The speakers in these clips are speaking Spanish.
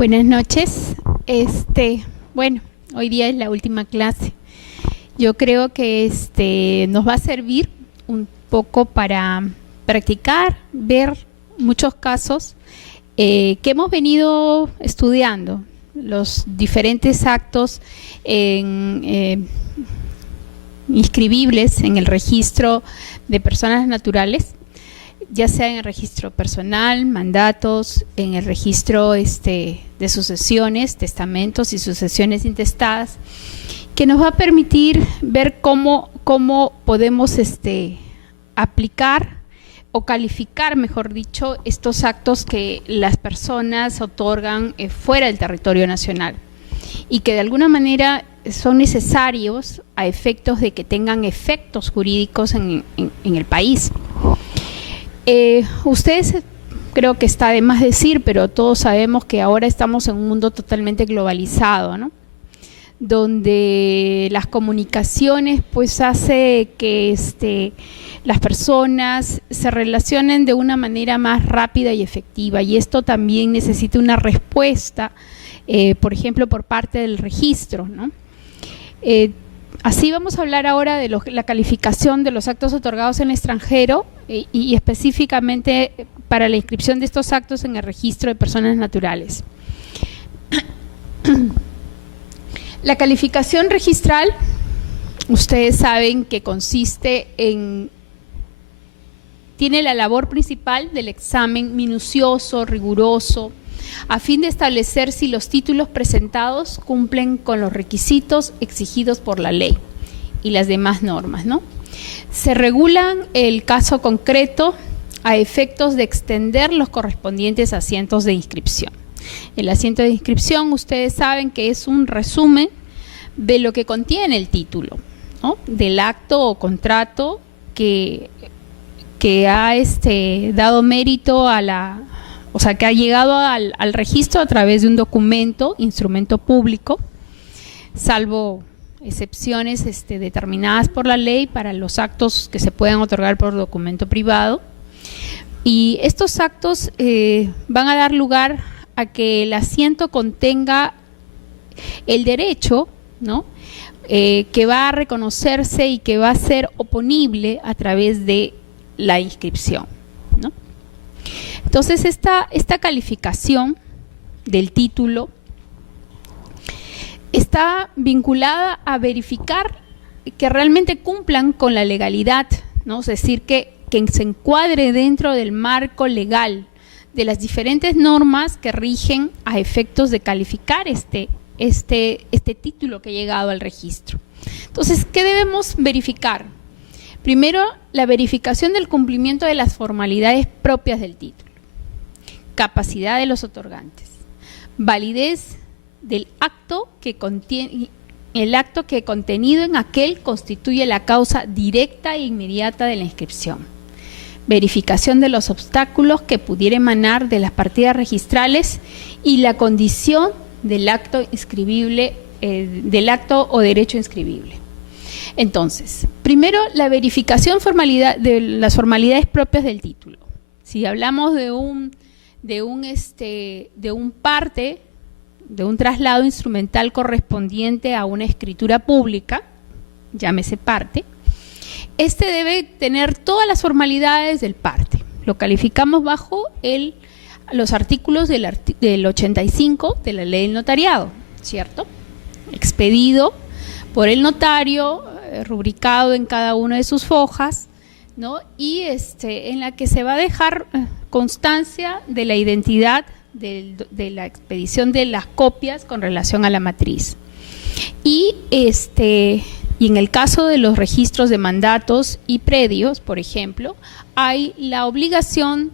Buenas noches. Bueno, hoy día es la última clase. Yo creo que nos va a servir un poco para practicar, ver muchos casos que hemos venido estudiando, los diferentes actos inscribibles en el registro de personas naturales, ya sea en el registro personal, mandatos, en el registro de sucesiones, testamentos y sucesiones intestadas, que nos va a permitir ver cómo podemos aplicar o calificar, mejor dicho, estos actos que las personas otorgan fuera del territorio nacional y que de alguna manera son necesarios a efectos de que tengan efectos jurídicos en el país. Ustedes, creo que está de más decir, pero todos sabemos que ahora estamos en un mundo totalmente globalizado, ¿no? Donde las comunicaciones pues hace que las personas se relacionen de una manera más rápida y efectiva, y esto también necesita una respuesta, por ejemplo, por parte del registro, ¿no? Así vamos a hablar ahora de la calificación de los actos otorgados en el extranjero y específicamente para la inscripción de estos actos en el registro de personas naturales. La calificación registral, ustedes saben que tiene la labor principal del examen minucioso, riguroso, a fin de establecer si los títulos presentados cumplen con los requisitos exigidos por la ley y las demás normas, ¿no? Se regulan el caso concreto a efectos de extender los correspondientes asientos de inscripción. El asiento de inscripción, ustedes saben que es un resumen de lo que contiene el título, ¿no? Del acto o contrato que ha dado mérito que ha llegado al registro a través de un documento, instrumento público, salvo excepciones determinadas por la ley para los actos que se puedan otorgar por documento privado. Y estos actos van a dar lugar a que el asiento contenga el derecho, ¿no? Que va a reconocerse y que va a ser oponible a través de la inscripción, ¿no? Entonces, esta calificación del título está vinculada a verificar que realmente cumplan con la legalidad, ¿no? Es decir, que se encuadre dentro del marco legal de las diferentes normas que rigen a efectos de calificar este título que ha llegado al registro. Entonces, ¿qué debemos verificar? Primero, la verificación del cumplimiento de las formalidades propias del título, capacidad de los otorgantes, validez del acto que contiene, el acto que contenido en aquel constituye la causa directa e inmediata de la inscripción, verificación de los obstáculos que pudiera emanar de las partidas registrales y la condición del acto inscribible, del acto o derecho inscribible. Entonces, primero, la verificación de las formalidades propias del título. Si hablamos de un traslado instrumental correspondiente a una escritura pública, llámese parte, debe tener todas las formalidades del parte. Lo calificamos bajo los artículos del 85 de la ley del notariado, ¿cierto? Expedido por el notario, rubricado en cada una de sus fojas, ¿no? Y en la que se va a dejar constancia de la identidad de la expedición de las copias con relación a la matriz. Y en el caso de los registros de mandatos y predios, por ejemplo, hay la obligación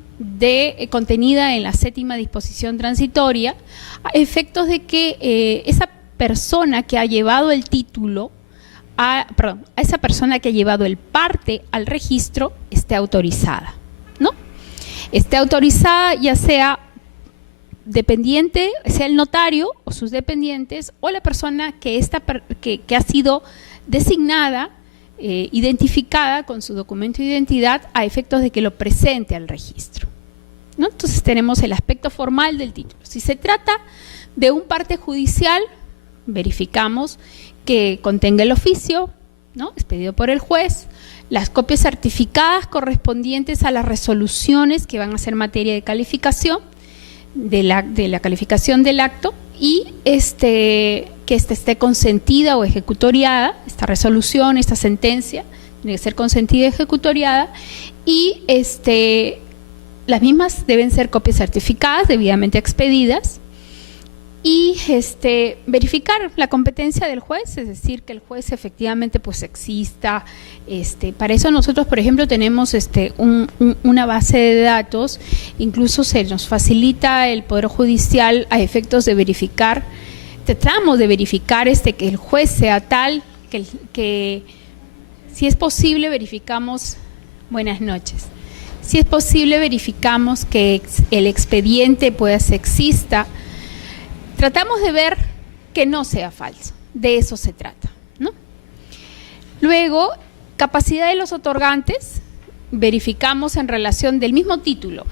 contenida en la 7ª disposición transitoria a efectos de que esa persona que ha llevado el título, a esa persona que ha llevado el parte al registro esté autorizada, ¿no? Esté autorizada, ya sea dependiente, sea el notario o sus dependientes, o la persona que ha sido designada, identificada con su documento de identidad a efectos de que lo presente al registro. ¿no? Entonces tenemos el aspecto formal del título. Si se trata de un parte judicial, verificamos que contenga el oficio, ¿no?, expedido por el juez, las copias certificadas correspondientes a las resoluciones que van a ser materia de calificación, de la calificación del acto, y que esté consentida o ejecutoriada, esta resolución, esta sentencia, tiene que ser consentida y ejecutoriada, y las mismas deben ser copias certificadas, debidamente expedidas, y verificar la competencia del juez, es decir, que el juez efectivamente pues exista. Para eso nosotros, por ejemplo, tenemos una base de datos, incluso se nos facilita el Poder Judicial a efectos de verificar, tratamos de verificar que el juez sea tal, que si es posible verificamos, buenas noches, si es posible verificamos que el expediente pues exista. Tratamos de ver que no sea falso, de eso se trata, ¿no? Luego, capacidad de los otorgantes, verificamos en relación del mismo título,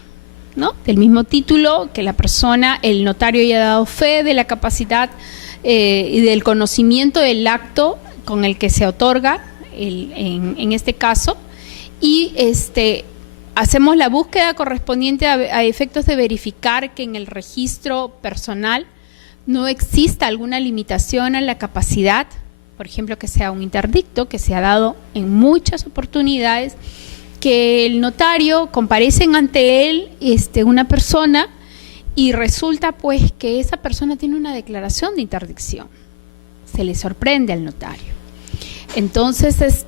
¿no? Del mismo título que la persona, el notario haya dado fe de la capacidad y del conocimiento del acto con el que se otorga, en este caso, y hacemos la búsqueda correspondiente a efectos de verificar que en el registro personal no exista alguna limitación a la capacidad, por ejemplo, que sea un interdicto, que se ha dado en muchas oportunidades, que el notario comparecen ante él una persona y resulta pues que esa persona tiene una declaración de interdicción. Se le sorprende al notario. Entonces,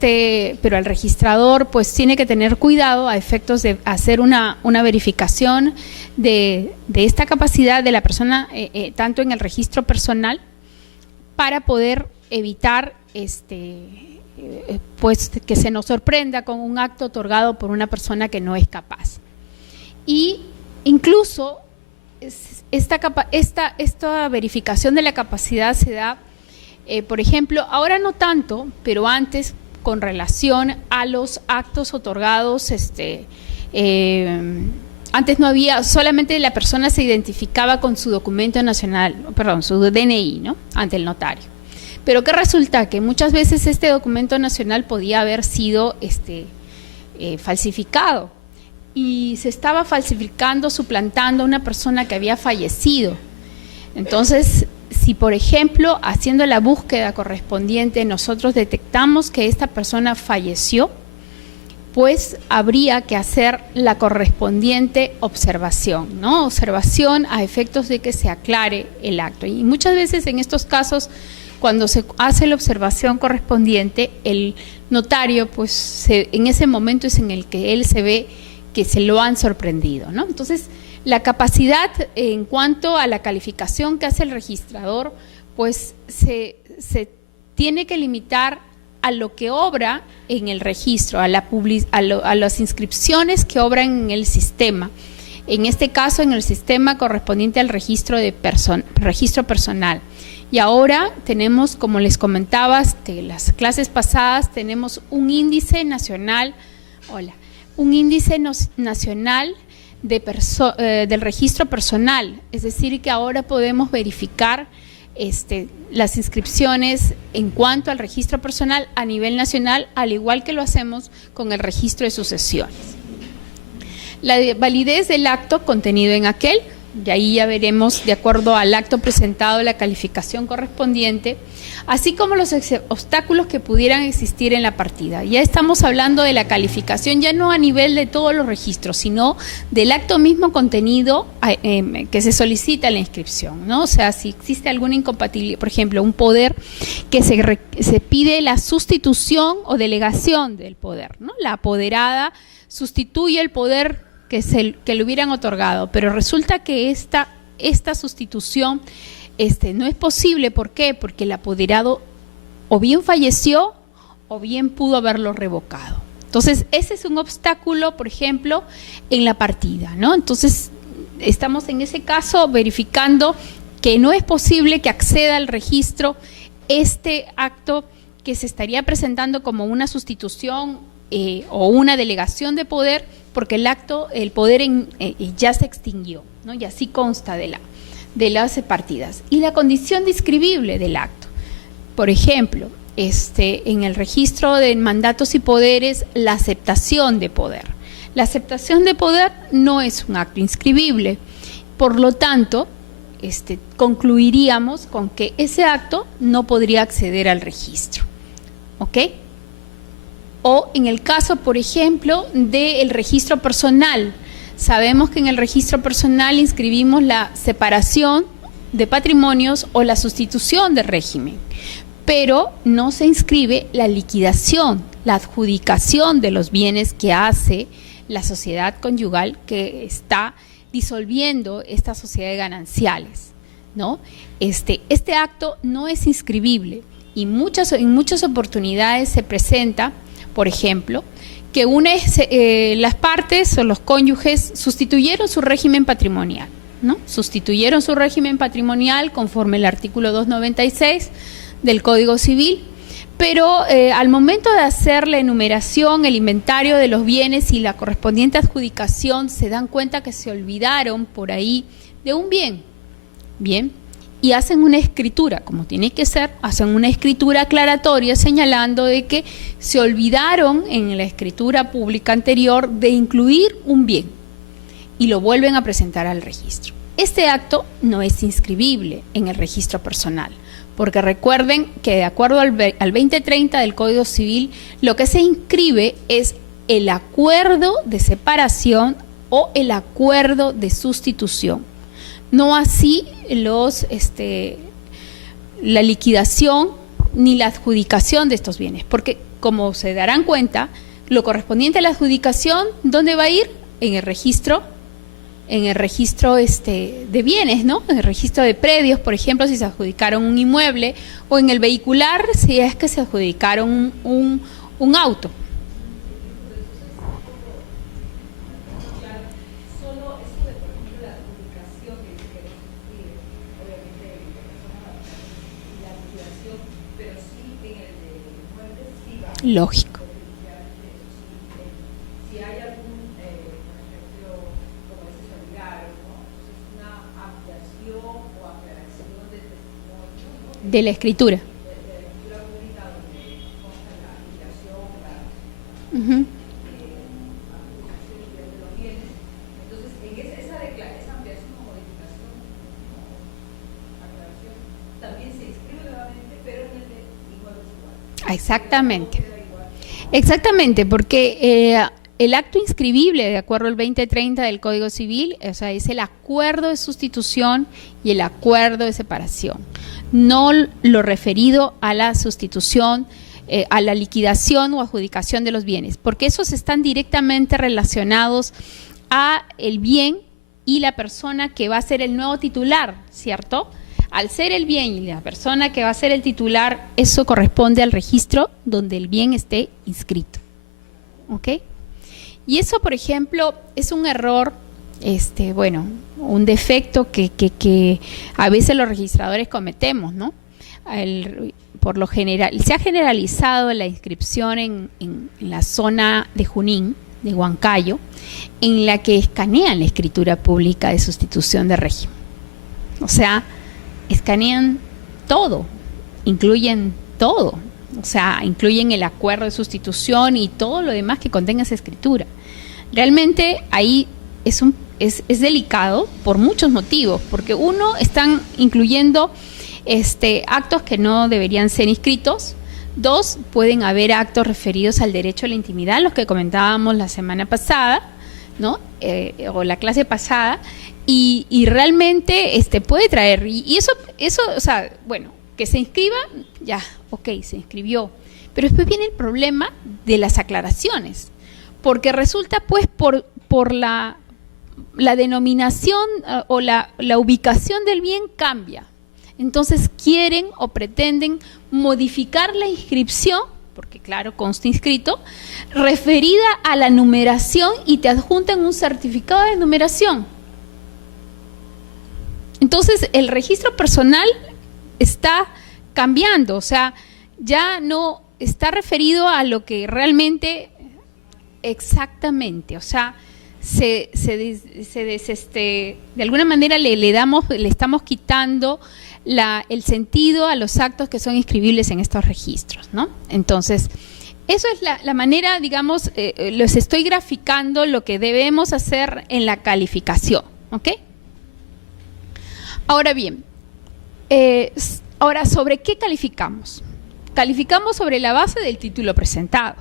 pero el registrador pues tiene que tener cuidado a efectos de hacer una verificación de esta capacidad de la persona, tanto en el registro personal, para poder evitar pues que se nos sorprenda con un acto otorgado por una persona que no es capaz. Y incluso esta verificación de la capacidad se da, por ejemplo, ahora no tanto, pero antes con relación a los actos otorgados, antes no había, solamente la persona se identificaba con su documento nacional, perdón, su DNI, ¿no?, ante el notario. Pero ¿qué resulta? Que muchas veces este documento nacional podía haber sido falsificado, y se estaba falsificando, suplantando a una persona que había fallecido. Entonces, si por ejemplo, haciendo la búsqueda correspondiente, nosotros detectamos que esta persona falleció, pues habría que hacer la correspondiente observación, ¿no? Observación a efectos de que se aclare el acto. Y muchas veces en estos casos, cuando se hace la observación correspondiente, el notario, pues en ese momento es en el que él se ve que se lo han sorprendido, ¿no? Entonces, la capacidad en cuanto a la calificación que hace el registrador, pues se tiene que limitar a lo que obra en el registro, a las inscripciones que obran en el sistema. En este caso, en el sistema correspondiente al registro personal. Y ahora tenemos, como les comentaba de las clases pasadas, tenemos un índice nacional, nacional del registro personal, es decir, que ahora podemos verificar las inscripciones en cuanto al registro personal a nivel nacional, al igual que lo hacemos con el registro de sucesiones. La validez del acto contenido en aquel, de ahí ya veremos, de acuerdo al acto presentado, la calificación correspondiente, así como los obstáculos que pudieran existir en la partida. Ya estamos hablando de la calificación, ya no a nivel de todos los registros, sino del acto mismo contenido que se solicita en la inscripción, ¿no? O sea, si existe alguna incompatibilidad, por ejemplo, un poder que se pide la sustitución o delegación del poder, ¿no? La apoderada sustituye el poder que le hubieran otorgado, pero resulta que esta sustitución no es posible. ¿Por qué? Porque el apoderado o bien falleció o bien pudo haberlo revocado. Entonces, ese es un obstáculo, por ejemplo, en la partida, ¿no? Entonces, estamos en ese caso verificando que no es posible que acceda al registro este acto que se estaría presentando como una sustitución o una delegación de poder, porque el poder ya se extinguió, ¿no? Y así consta de las partidas. Y la condición de inscribible del acto. Por ejemplo, en el registro de mandatos y poderes, la aceptación de poder. La aceptación de poder no es un acto inscribible. Por lo tanto, concluiríamos con que ese acto no podría acceder al registro. ¿Ok? O en el caso, por ejemplo, del registro personal. Sabemos que en el registro personal inscribimos la separación de patrimonios o la sustitución de régimen, pero no se inscribe la liquidación, la adjudicación de los bienes que hace la sociedad conyugal que está disolviendo esta sociedad de gananciales, ¿no? Este acto no es inscribible y en muchas oportunidades se presenta, por ejemplo, que las partes o los cónyuges sustituyeron su régimen patrimonial, ¿no? Sustituyeron su régimen patrimonial conforme el artículo 296 del Código Civil, pero al momento de hacer la enumeración, el inventario de los bienes y la correspondiente adjudicación, se dan cuenta que se olvidaron por ahí de un bien, y hacen una escritura, como tiene que ser, hacen una escritura aclaratoria señalando de que se olvidaron en la escritura pública anterior de incluir un bien y lo vuelven a presentar al registro. Este acto no es inscribible en el registro personal, porque recuerden que de acuerdo al 2030 del Código Civil, lo que se inscribe es el acuerdo de separación o el acuerdo de sustitución. No así la liquidación ni la adjudicación de estos bienes, porque como se darán cuenta, lo correspondiente a la adjudicación, ¿dónde va a ir? En el registro de bienes, ¿no? En el registro de predios, por ejemplo, si se adjudicaron un inmueble, o en el vehicular, si es que se adjudicaron un auto. Lógico. Si hay algún, por ejemplo, como dice solidario, ¿no? Entonces una ampliación o aclaración del testimonio, ¿no? De la escritura. De la escritura pública donde consta la liquidación, la Uh-huh. adjudicación de los bienes. Entonces, en esa ampliación o modificación, aclaración, también se inscribe nuevamente, pero en el de inmuebles igual. Exactamente. Exactamente, porque el acto inscribible, de acuerdo al 2030 del Código Civil, o sea, es el acuerdo de sustitución y el acuerdo de separación, no lo referido a la sustitución, a la liquidación o adjudicación de los bienes, porque esos están directamente relacionados a el bien y la persona que va a ser el nuevo titular, ¿cierto? Al ser el bien y la persona que va a ser el titular, eso corresponde al registro donde el bien esté inscrito. ¿Ok? Y eso, por ejemplo, es un error, un defecto que a veces los registradores cometemos, ¿no? Por lo general, se ha generalizado la inscripción en la zona de Junín, de Huancayo, en la que escanean la escritura pública de sustitución de régimen. O sea, escanean todo, incluyen todo, o sea, incluyen el acuerdo de sustitución y todo lo demás que contenga esa escritura. Realmente ahí es delicado por muchos motivos, porque uno, están incluyendo actos que no deberían ser inscritos. Dos, pueden haber actos referidos al derecho a la intimidad, los que comentábamos la semana pasada, ¿no? O la clase pasada, y realmente puede traer, y eso, o sea, bueno, que se inscriba, ya, ok, se inscribió, pero después viene el problema de las aclaraciones, porque resulta pues por la denominación o la ubicación del bien cambia, entonces quieren o pretenden modificar la inscripción, porque claro, consta inscrito, referida a la numeración y te adjuntan un certificado de numeración. Entonces, el registro personal está cambiando, o sea, ya no está referido a lo que realmente exactamente, o sea, de alguna manera le estamos quitando el sentido a los actos que son inscribibles en estos registros, ¿no? Entonces, eso es la manera, digamos, les estoy graficando lo que debemos hacer en la calificación, ¿ok? Ahora bien, ¿sobre qué calificamos? Calificamos sobre la base del título presentado,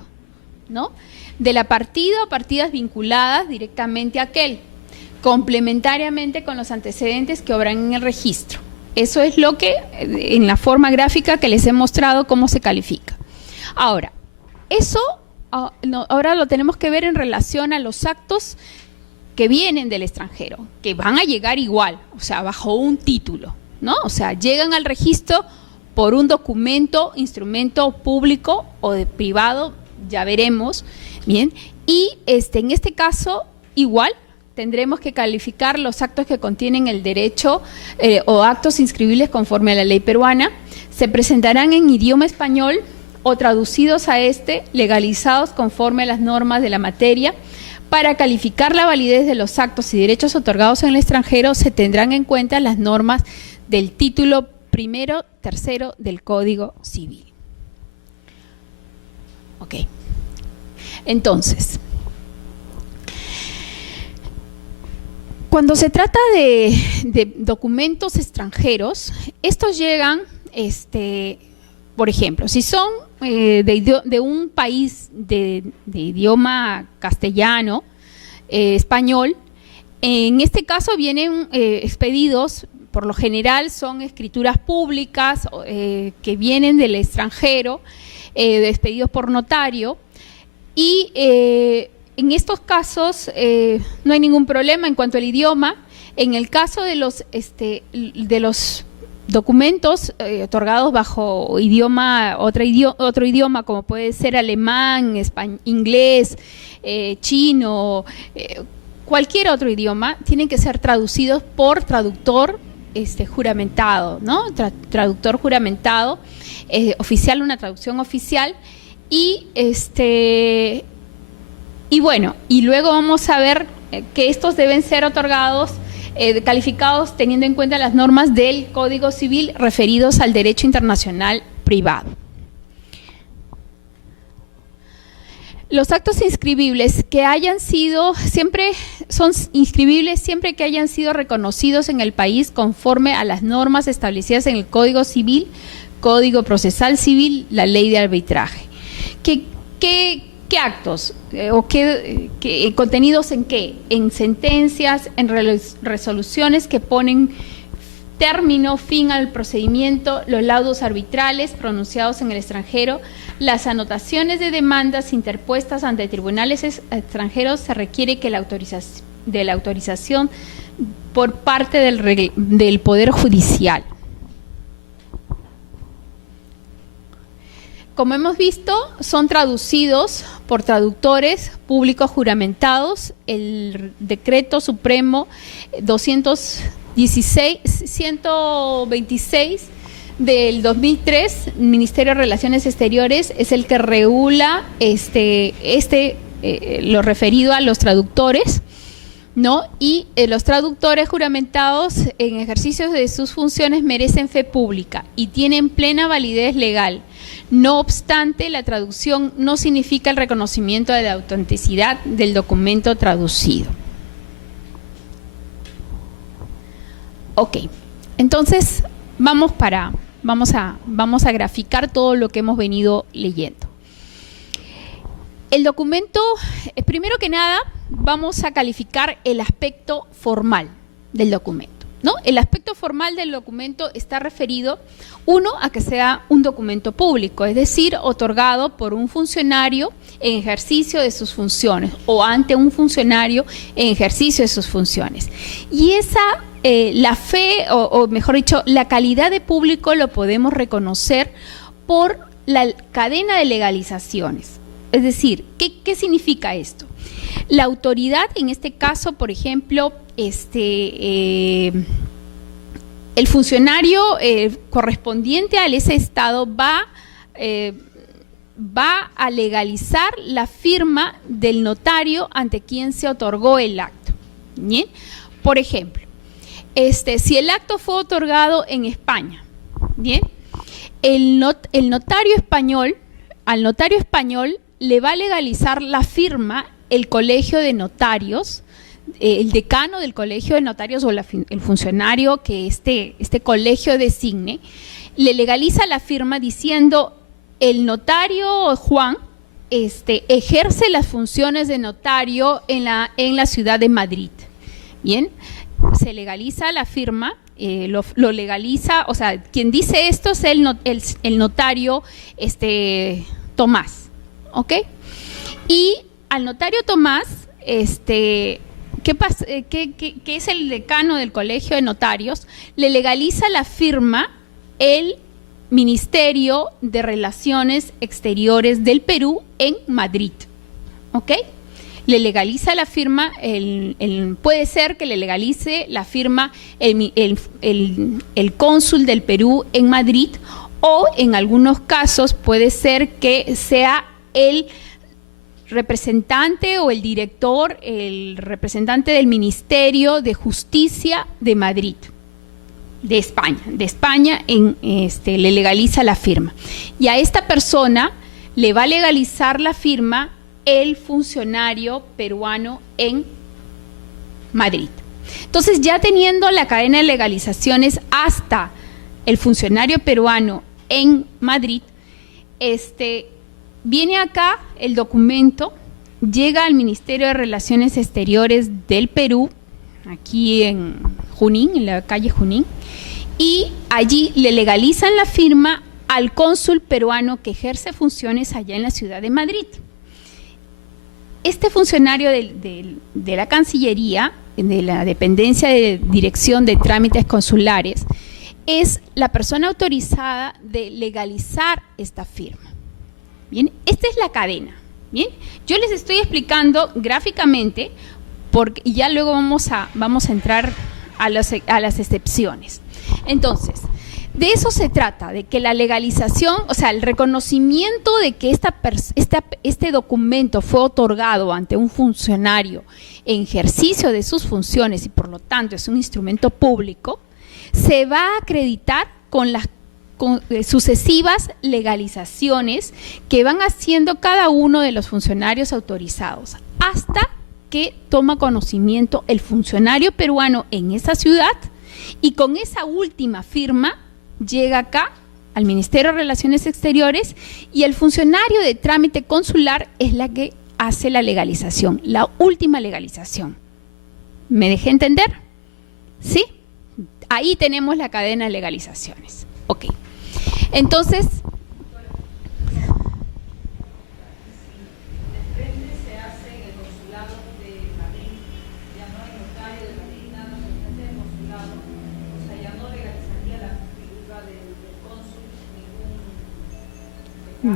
¿no? De la partida o partidas vinculadas directamente a aquel, complementariamente con los antecedentes que obran en el registro. Eso es lo que, en la forma gráfica que les he mostrado, cómo se califica. Ahora, eso ahora lo tenemos que ver en relación a los actos que vienen del extranjero, que van a llegar igual, o sea, bajo un título, ¿no? O sea, llegan al registro por un documento, instrumento público o de privado, ya veremos, bien, y en este caso, igual, tendremos que calificar los actos que contienen el derecho o actos inscribibles conforme a la ley peruana, se presentarán en idioma español o traducidos a legalizados conforme a las normas de la materia. Para calificar la validez de los actos y derechos otorgados en el extranjero, se tendrán en cuenta las normas del título primero, tercero del Código Civil. Ok. Entonces, cuando se trata de documentos extranjeros, estos llegan, por ejemplo, si son de un país de idioma castellano, español, en este caso vienen expedidos, por lo general son escrituras públicas que vienen del extranjero, expedidos por notario, y en estos casos no hay ningún problema en cuanto al idioma. En el caso de los documentos otorgados bajo otro idioma, como puede ser alemán, inglés, chino, cualquier otro idioma, tienen que ser traducidos por traductor juramentado, ¿no? Traductor juramentado, oficial, una traducción oficial, y bueno, y luego vamos a ver que estos deben ser otorgados, calificados teniendo en cuenta las normas del Código Civil referidos al derecho internacional privado. Los actos inscribibles que hayan sido, son inscribibles siempre que hayan sido reconocidos en el país conforme a las normas establecidas en el Código Civil, Código Procesal Civil, la Ley de Arbitraje. ¿Qué actos o qué contenidos en qué? En sentencias, en resoluciones que ponen término, fin al procedimiento, los laudos arbitrales pronunciados en el extranjero, las anotaciones de demandas interpuestas ante tribunales extranjeros. Se requiere que la autorización por parte del Poder Judicial. Como hemos visto, son traducidos por traductores públicos juramentados. El Decreto Supremo 126 del 2003, Ministerio de Relaciones Exteriores, es el que regula lo referido a los traductores, ¿no? Y los traductores juramentados en ejercicio de sus funciones merecen fe pública y tienen plena validez legal. No obstante, la traducción no significa el reconocimiento de la autenticidad del documento traducido. Ok, entonces vamos a graficar todo lo que hemos venido leyendo. El documento, primero que nada, vamos a calificar el aspecto formal del documento, ¿no? El aspecto formal del documento está referido, uno, a que sea un documento público, es decir, otorgado por un funcionario en ejercicio de sus funciones o ante un funcionario en ejercicio de sus funciones. Y la fe, o mejor dicho, la calidad de público lo podemos reconocer por la cadena de legalizaciones. Es decir, ¿qué significa esto? La autoridad, en este caso, por ejemplo, el funcionario correspondiente a ese estado va va a legalizar la firma del notario ante quien se otorgó el acto. ¿Bien? Por ejemplo, si el acto fue otorgado en España, ¿bien? Al notario español le va a legalizar la firma el colegio de notarios, el decano del colegio de notarios o el funcionario que este colegio designe, le legaliza la firma diciendo: el notario Juan ejerce las funciones de notario en la ciudad de Madrid. Bien, se legaliza la firma, lo legaliza, o sea, quien dice esto es el notario Tomás, ¿ok? Y al notario Tomás, ¿qué es el decano del colegio de notarios? Le legaliza la firma el Ministerio de Relaciones Exteriores del Perú en Madrid, ¿ok? Le legaliza la firma, puede ser que le legalice la firma el cónsul del Perú en Madrid, o en algunos casos puede ser que sea el representante o el director, el representante del Ministerio de Justicia de Madrid, de España le legaliza la firma. Y a esta persona le va a legalizar la firma el funcionario peruano en Madrid. Entonces, ya teniendo la cadena de legalizaciones hasta el funcionario peruano en Madrid, viene acá el documento, llega al Ministerio de Relaciones Exteriores del Perú, aquí en Junín, en la calle Junín, y allí le legalizan la firma al cónsul peruano que ejerce funciones allá en la ciudad de Madrid. Este funcionario de la Cancillería, de la Dependencia de Dirección de Trámites Consulares, es la persona autorizada de legalizar esta firma. Bien, esta es la cadena. Bien, yo les estoy explicando gráficamente y ya luego vamos a entrar a las excepciones. Entonces, de eso se trata, de que la legalización, o sea, el reconocimiento de que este documento fue otorgado ante un funcionario en ejercicio de sus funciones y por lo tanto es un instrumento público, se va a acreditar con las sucesivas legalizaciones que van haciendo cada uno de los funcionarios autorizados hasta que toma conocimiento el funcionario peruano en esa ciudad y con esa última firma llega acá al Ministerio de Relaciones Exteriores y el funcionario de trámite consular es la que hace la legalización, la última legalización. ¿Me dejé entender? ¿Sí? Ahí tenemos la cadena de legalizaciones. Ok. Entonces,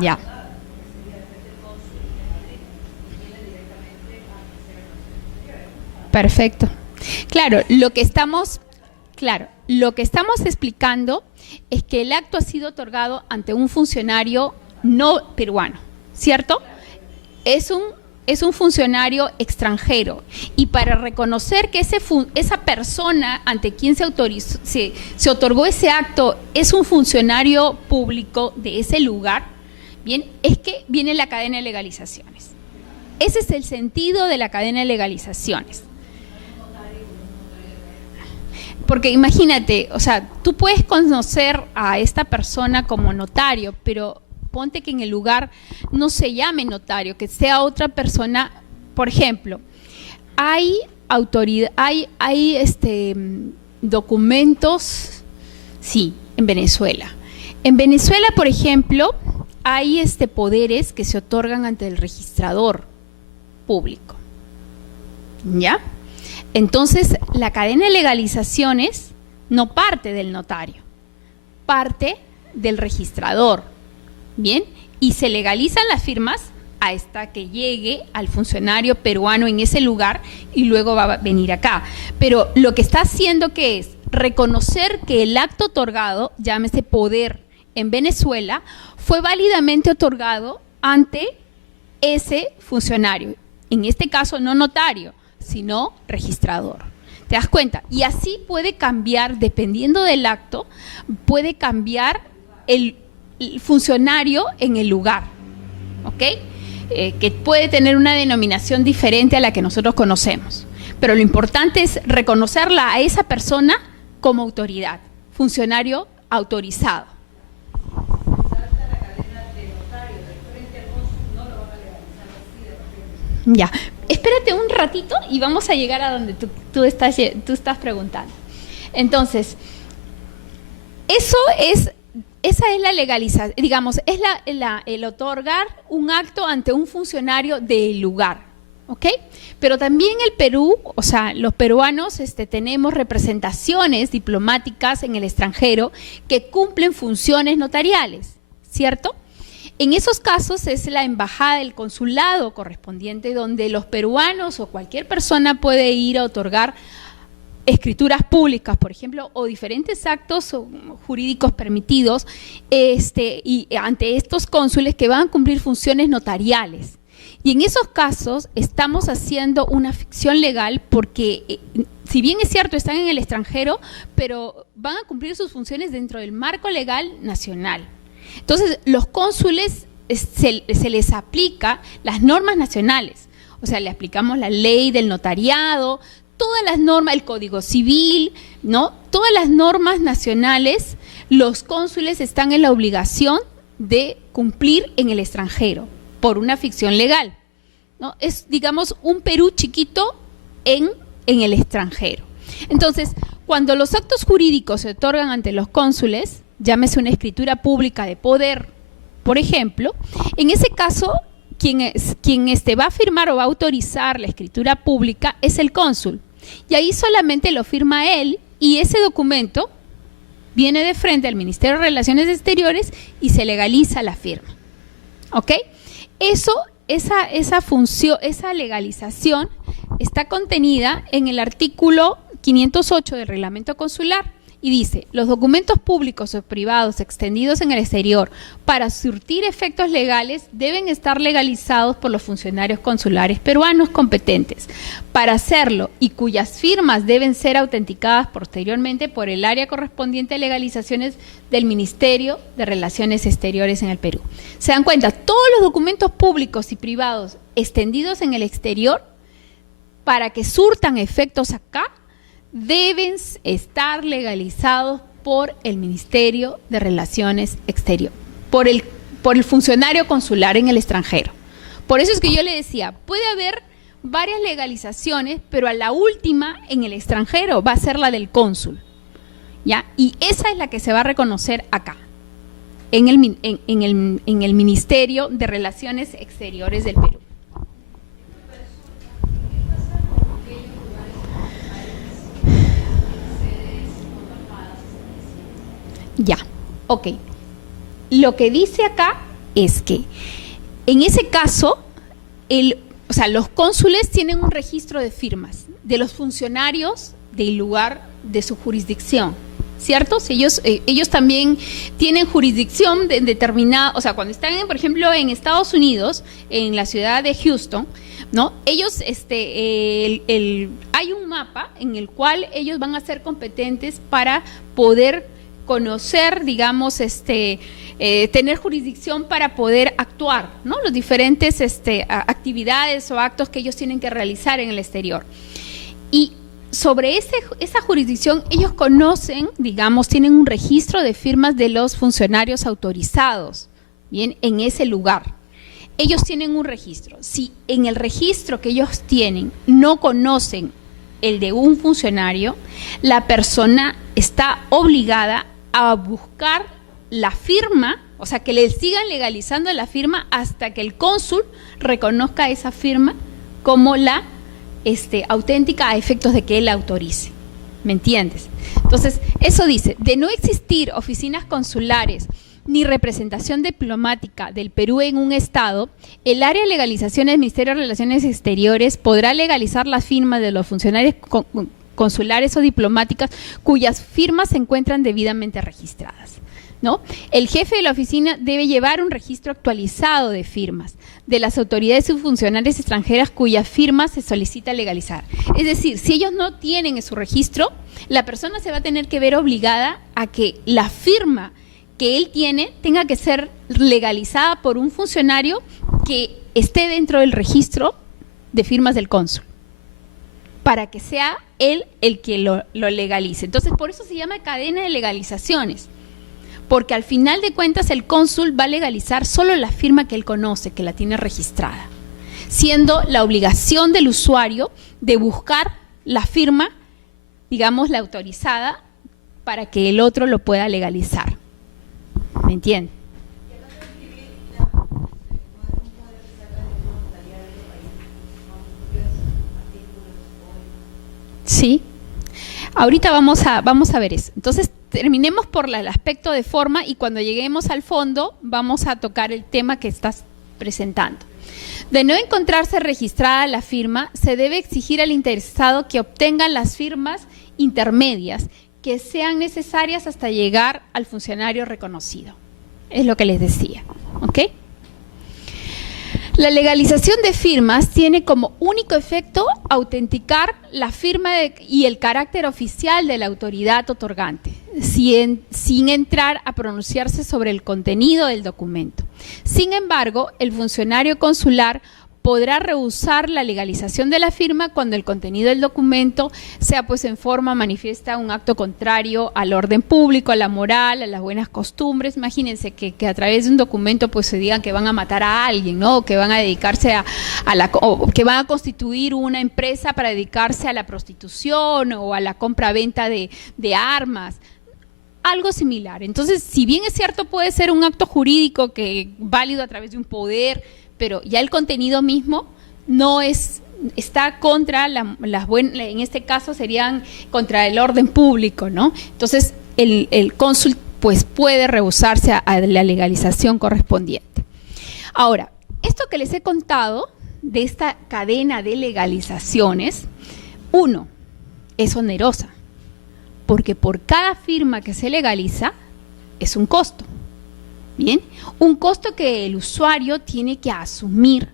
ya. Perfecto. Claro, lo que estamos explicando es que el acto ha sido otorgado ante un funcionario no peruano, ¿cierto? Es un funcionario extranjero y para reconocer que esa persona ante quien se otorgó ese acto es un funcionario público de ese lugar, bien, es que viene la cadena de legalizaciones. Ese es el sentido de la cadena de legalizaciones. Porque imagínate, o sea, tú puedes conocer a esta persona como notario, pero ponte que en el lugar no se llame notario, que sea otra persona. Por ejemplo, hay documentos, sí, en Venezuela. En Venezuela, por ejemplo, hay poderes que se otorgan ante el registrador público, ¿ya? Entonces, la cadena de legalizaciones no parte del notario, parte del registrador, ¿bien? Y se legalizan las firmas hasta que llegue al funcionario peruano en ese lugar y luego va a venir acá. Pero lo que está haciendo que es reconocer que el acto otorgado, llámese poder en Venezuela, fue válidamente otorgado ante ese funcionario. En este caso no notario, sino registrador. ¿Te das cuenta? Y así puede cambiar, dependiendo del acto, puede cambiar el funcionario en el lugar, ¿ok? Que puede tener una denominación diferente a la que nosotros conocemos. Pero lo importante es reconocerla a esa persona como autoridad, funcionario autorizado. Ya, espérate un ratito y vamos a llegar a donde tú estás preguntando. Entonces, esa es la legalización, digamos, es el otorgar un acto ante un funcionario del lugar, ¿ok? Pero también el Perú, o sea, los peruanos tenemos representaciones diplomáticas en el extranjero que cumplen funciones notariales, ¿cierto? En esos casos es la embajada, el consulado correspondiente, donde los peruanos o cualquier persona puede ir a otorgar escrituras públicas, por ejemplo, o diferentes actos jurídicos permitidos y ante estos cónsules que van a cumplir funciones notariales. Y en esos casos estamos haciendo una ficción legal porque, si bien es cierto, están en el extranjero, pero van a cumplir sus funciones dentro del marco legal nacional. Entonces, los cónsules se les aplica las normas nacionales, o sea, le aplicamos la ley del notariado, todas las normas, el Código Civil, ¿no? Todas las normas nacionales, los cónsules están en la obligación de cumplir en el extranjero por una ficción legal, ¿no? Es, digamos, un Perú chiquito en el extranjero. Entonces, cuando los actos jurídicos se otorgan ante los cónsules, llámese una escritura pública de poder, por ejemplo, en ese caso, quien va a firmar o va a autorizar la escritura pública es el cónsul. Y ahí solamente lo firma él y ese documento viene de frente al Ministerio de Relaciones Exteriores y se legaliza la firma. ¿Ok? Esa función, esa legalización está contenida en el artículo 508 del Reglamento Consular. Y dice, los documentos públicos o privados extendidos en el exterior para surtir efectos legales deben estar legalizados por los funcionarios consulares peruanos competentes para hacerlo y cuyas firmas deben ser autenticadas posteriormente por el área correspondiente a legalizaciones del Ministerio de Relaciones Exteriores en el Perú. ¿Se dan cuenta? Todos los documentos públicos y privados extendidos en el exterior para que surtan efectos acá deben estar legalizados por el Ministerio de Relaciones Exteriores, por el funcionario consular en el extranjero. Por eso es que yo le decía, puede haber varias legalizaciones, pero a la última en el extranjero va a ser la del cónsul, ¿ya? Y esa es la que se va a reconocer acá, en el Ministerio de Relaciones Exteriores del Perú. Ya, ok. Lo que dice acá es que en ese caso, los cónsules tienen un registro de firmas de los funcionarios del lugar de su jurisdicción, ¿cierto? Si ellos también tienen jurisdicción de determinada, o sea, cuando están, por ejemplo, en Estados Unidos, en la ciudad de Houston, ¿no? Ellos, hay un mapa en el cual ellos van a ser competentes para poder conocer, digamos, tener jurisdicción para poder actuar, ¿no? Los diferentes actividades o actos que ellos tienen que realizar en el exterior. Y sobre esa jurisdicción, ellos conocen, digamos, tienen un registro de firmas de los funcionarios autorizados, bien, en ese lugar. Ellos tienen un registro. Si en el registro que ellos tienen no conocen el de un funcionario, la persona está obligada a buscar la firma, o sea, que le sigan legalizando la firma hasta que el cónsul reconozca esa firma como la auténtica a efectos de que él la autorice. ¿Me entiendes? Entonces, eso dice, de no existir oficinas consulares ni representación diplomática del Perú en un estado, el área de legalización del Ministerio de Relaciones Exteriores podrá legalizar las firmas de los funcionarios consulares o diplomáticas cuyas firmas se encuentran debidamente registradas, ¿no? El jefe de la oficina debe llevar un registro actualizado de firmas de las autoridades y funcionarios extranjeras cuyas firmas se solicita legalizar. Es decir, si ellos no tienen en su registro, la persona se va a tener que ver obligada a que la firma que él tiene tenga que ser legalizada por un funcionario que esté dentro del registro de firmas del cónsul, para que sea él el que lo legalice. Entonces, por eso se llama cadena de legalizaciones, porque al final de cuentas el cónsul va a legalizar solo la firma que él conoce, que la tiene registrada, siendo la obligación del usuario de buscar la firma, digamos, la autorizada, para que el otro lo pueda legalizar. ¿Me entienden? Sí. Ahorita vamos a ver eso. Entonces, terminemos por el aspecto de forma y cuando lleguemos al fondo vamos a tocar el tema que estás presentando. De no encontrarse registrada la firma, se debe exigir al interesado que obtenga las firmas intermedias que sean necesarias hasta llegar al funcionario reconocido. Es lo que les decía, ¿ok? La legalización de firmas tiene como único efecto autenticar la firma y el carácter oficial de la autoridad otorgante, sin entrar a pronunciarse sobre el contenido del documento. Sin embargo, el funcionario consular podrá rehusar la legalización de la firma cuando el contenido del documento sea pues en forma manifiesta un acto contrario al orden público, a la moral, a las buenas costumbres. Imagínense que a través de un documento pues se digan que van a matar a alguien, ¿no? Que van a dedicarse o que van a constituir una empresa para dedicarse a la prostitución o a la compra-venta de armas. Algo similar. Entonces, si bien es cierto, puede ser un acto jurídico que válido a través de un poder, pero ya el contenido mismo no está contra en este caso serían contra el orden público, ¿no? Entonces, el cónsul pues puede rehusarse a la legalización correspondiente. Ahora, esto que les he contado de esta cadena de legalizaciones, uno, es onerosa, porque por cada firma que se legaliza es un costo. Bien, un costo que el usuario tiene que asumir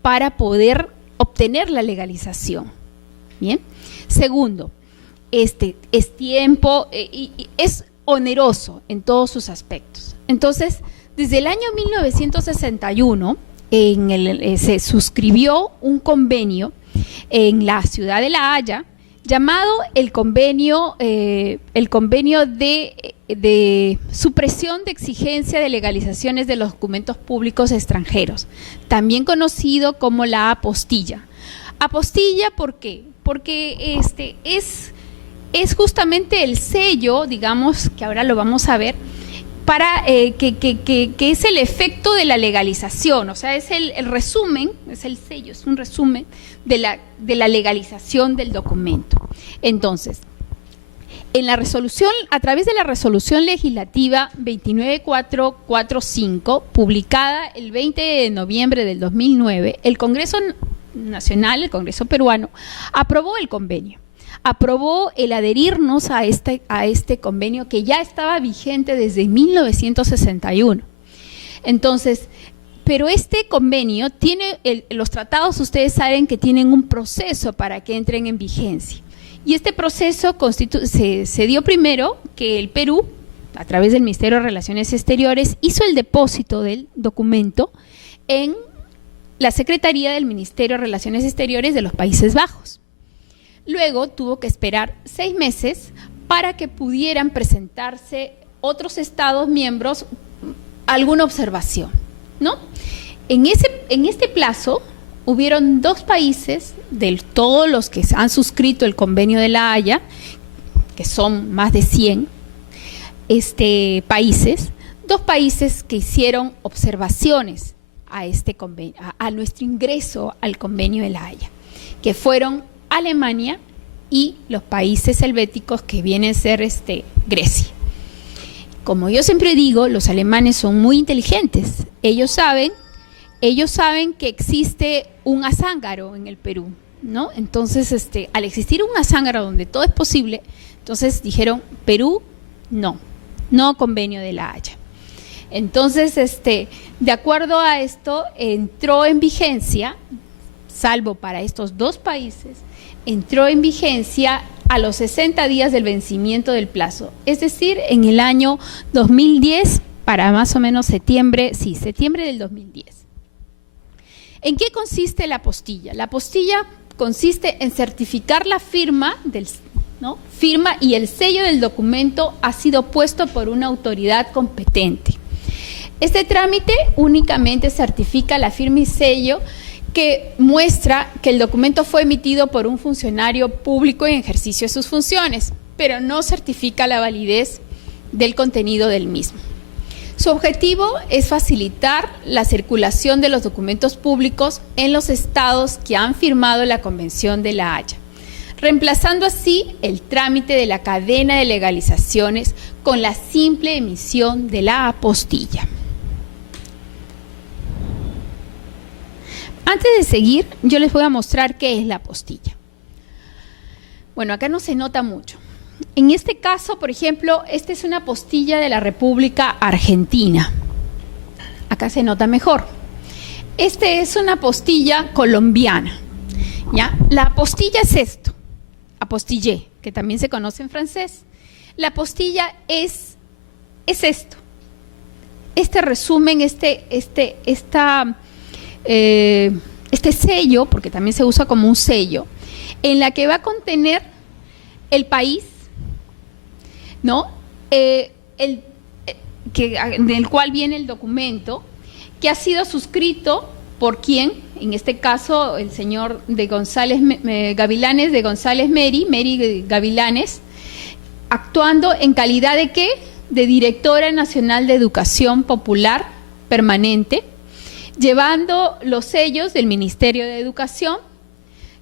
para poder obtener la legalización. Bien, segundo, es tiempo y es oneroso en todos sus aspectos. Entonces, desde el año 1961 se suscribió un convenio en la ciudad de La Haya llamado el convenio de supresión de exigencia de legalizaciones de los documentos públicos extranjeros, también conocido como la apostilla. Apostilla, ¿por qué? Porque es justamente el sello, digamos, que ahora lo vamos a ver, para que es el efecto de la legalización, o sea, es el resumen, es el sello, es un resumen de la legalización del documento. Entonces, en la resolución, a través de la resolución legislativa 29445, publicada el 20 de noviembre del 2009, el Congreso Nacional, el Congreso peruano, aprobó el convenio. Aprobó el adherirnos a este convenio que ya estaba vigente desde 1961. Entonces, pero este convenio tiene, los tratados ustedes saben que tienen un proceso para que entren en vigencia. Y este proceso se dio primero que el Perú, a través del Ministerio de Relaciones Exteriores, hizo el depósito del documento en la Secretaría del Ministerio de Relaciones Exteriores de los Países Bajos. Luego tuvo que esperar 6 meses para que pudieran presentarse otros estados miembros alguna observación, ¿no? En este plazo hubieron 2 países, de todos los que han suscrito el convenio de La Haya, que son más de 100 países, 2 países que hicieron observaciones a este convenio, a nuestro ingreso al convenio de La Haya, que fueron Alemania y los países helvéticos que vienen a ser Grecia. Como yo siempre digo, los alemanes son muy inteligentes. Ellos saben que existe un azángaro en el Perú, ¿no? Entonces, al existir una zángara donde todo es posible, entonces dijeron, Perú, no convenio de La Haya. Entonces, de acuerdo a esto, entró en vigencia, salvo para estos dos países, entró en vigencia a los 60 días del vencimiento del plazo, es decir, en el año 2010, para más o menos septiembre del 2010. ¿En qué consiste la apostilla? La apostilla consiste en certificar la firma, firma y el sello del documento ha sido puesto por una autoridad competente. Este trámite únicamente certifica la firma y sello que muestra que el documento fue emitido por un funcionario público en ejercicio de sus funciones, pero no certifica la validez del contenido del mismo. Su objetivo es facilitar la circulación de los documentos públicos en los estados que han firmado la Convención de La Haya, reemplazando así el trámite de la cadena de legalizaciones con la simple emisión de la apostilla. Antes de seguir, yo les voy a mostrar qué es la apostilla. Bueno, acá no se nota mucho. En este caso, por ejemplo, esta es una apostilla de la República Argentina. Acá se nota mejor. Este es una apostilla colombiana, ¿ya? La apostilla es esto, apostillé, que también se conoce en francés. La apostilla es esto. Este resumen, este sello, porque también se usa como un sello, en la que va a contener el país, ¿no? En el cual viene el documento, que ha sido suscrito por quién, en este caso el señor de González Gavilanes, de González Mary Gavilanes, actuando en calidad de ¿qué? De Directora Nacional de Educación Popular Permanente, llevando los sellos del Ministerio de Educación.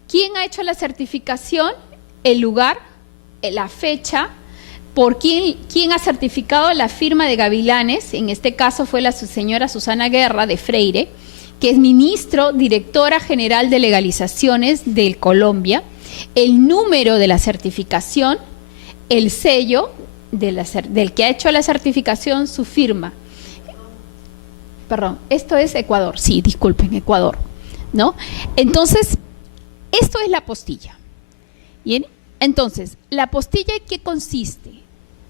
¿Quién ha hecho la certificación? El lugar, la fecha, por quién ha certificado la firma de Gavilanes, en este caso fue la señora Susana Guerra de Freire, que es directora general de legalizaciones de Colombia, el número de la certificación, el sello del que ha hecho la certificación, su firma. Perdón, esto es Ecuador, sí, disculpen, Ecuador, ¿no? Entonces, esto es la apostilla. Bien, entonces, la apostilla ¿en qué consiste?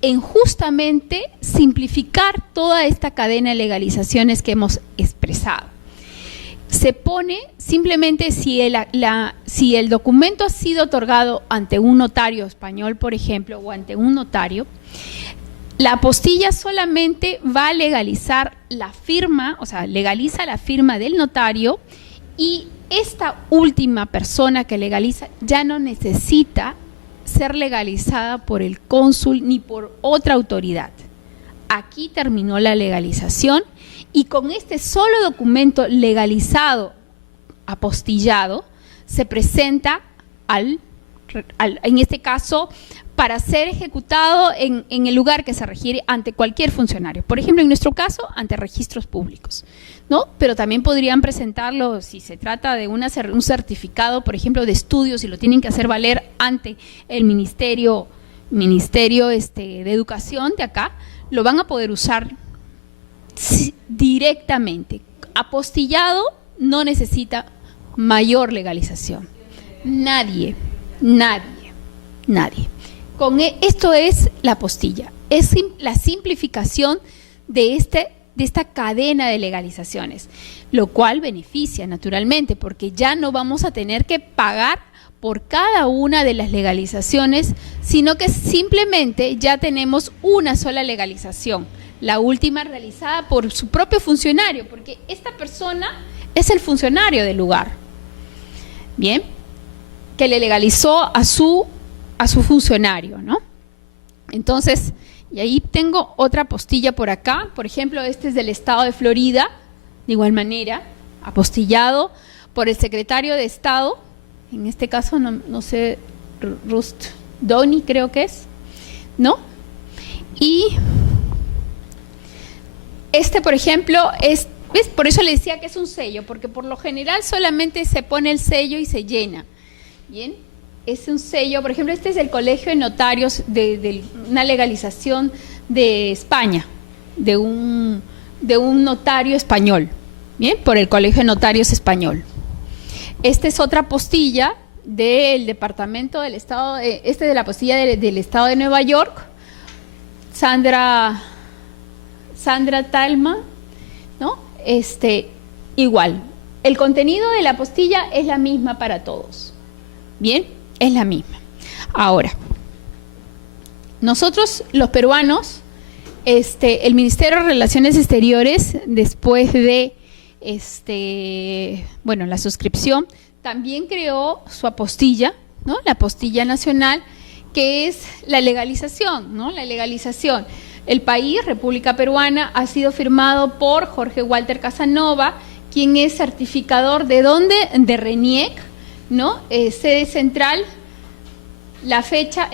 En justamente simplificar toda esta cadena de legalizaciones que hemos expresado. Se pone simplemente si el documento ha sido otorgado ante un notario español, por ejemplo, o ante un notario, la apostilla solamente va a legalizar la firma, o sea, legaliza la firma del notario, y esta última persona que legaliza ya no necesita ser legalizada por el cónsul ni por otra autoridad. Aquí terminó la legalización y con este solo documento legalizado, apostillado, se presenta en este caso, para ser ejecutado en el lugar que se requiere ante cualquier funcionario. Por ejemplo, en nuestro caso, ante registros públicos, ¿no? Pero también podrían presentarlo, si se trata de un certificado, por ejemplo, de estudios, y lo tienen que hacer valer ante el Ministerio de Educación de acá, lo van a poder usar directamente. Apostillado no necesita mayor legalización. Nadie. Esto es la apostilla, es la simplificación de esta cadena de legalizaciones, lo cual beneficia naturalmente, porque ya no vamos a tener que pagar por cada una de las legalizaciones, sino que simplemente ya tenemos una sola legalización, la última realizada por su propio funcionario, porque esta persona es el funcionario del lugar, bien, que le legalizó a su funcionario, ¿no? Entonces, y ahí tengo otra apostilla por acá, por ejemplo, este es del estado de Florida, de igual manera, apostillado por el secretario de Estado, en este caso no sé, Rust Donny creo que es, ¿no? Y por ejemplo, ¿ves? Por eso le decía que es un sello, porque por lo general solamente se pone el sello y se llena. Bien, es un sello, por ejemplo, este es el Colegio de Notarios de una legalización de España, de un notario español, bien, por el Colegio de Notarios Español. Esta es otra apostilla del Departamento del Estado, de la apostilla del Estado de Nueva York, Sandra Talma, ¿no? Igual, el contenido de la apostilla es la misma para todos, bien, es la misma. Ahora, nosotros los peruanos, el Ministerio de Relaciones Exteriores, después de la suscripción, también creó su apostilla, ¿no? La apostilla nacional, que es la legalización, ¿no? La legalización. El país, República Peruana, ha sido firmado por Jorge Walter Casanova, quien es certificador ¿de dónde? De RENIEC, ¿no? Sede central. La fecha,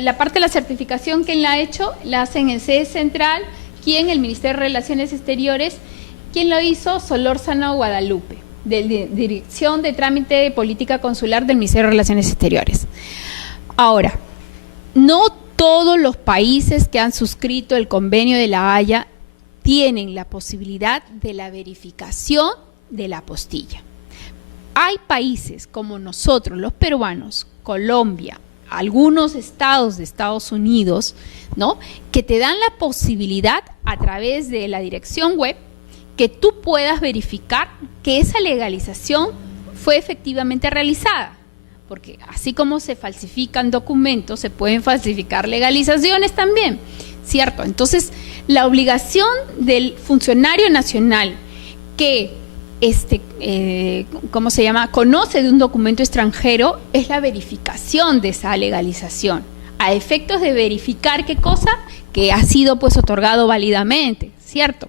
la parte de la certificación que él la ha hecho, la hacen en sede central. ¿Quién? El Ministerio de Relaciones Exteriores. ¿Quién lo hizo? Solórzano Guadalupe, de Dirección de Trámite de Política Consular del Ministerio de Relaciones Exteriores. Ahora, no todos los países que han suscrito el convenio de La Haya tienen la posibilidad de la verificación de la apostilla. Hay países como nosotros, los peruanos, Colombia, algunos estados de Estados Unidos, ¿no?, que te dan la posibilidad a través de la dirección web que tú puedas verificar que esa legalización fue efectivamente realizada. Porque así como se falsifican documentos, se pueden falsificar legalizaciones también, ¿cierto? Entonces, la obligación del funcionario nacional que conoce de un documento extranjero es la verificación de esa legalización, a efectos de verificar qué cosa, que ha sido pues otorgado válidamente, ¿cierto?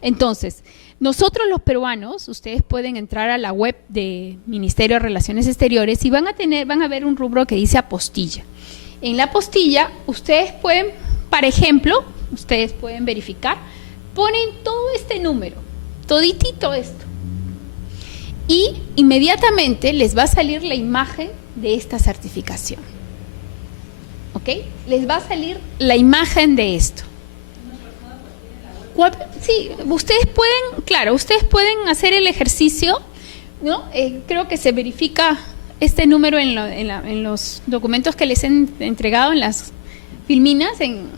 Entonces, nosotros los peruanos, ustedes pueden entrar a la web de Ministerio de Relaciones Exteriores y van a ver un rubro que dice apostilla. En la apostilla, ustedes pueden, por ejemplo, ustedes pueden verificar, ponen todo este número, toditito esto, y inmediatamente les va a salir la imagen de esta certificación. ¿Ok? Les va a salir la imagen de esto. Sí, ustedes pueden hacer el ejercicio, ¿no? Creo que se verifica este número en los documentos que les he entregado, en las filminas, en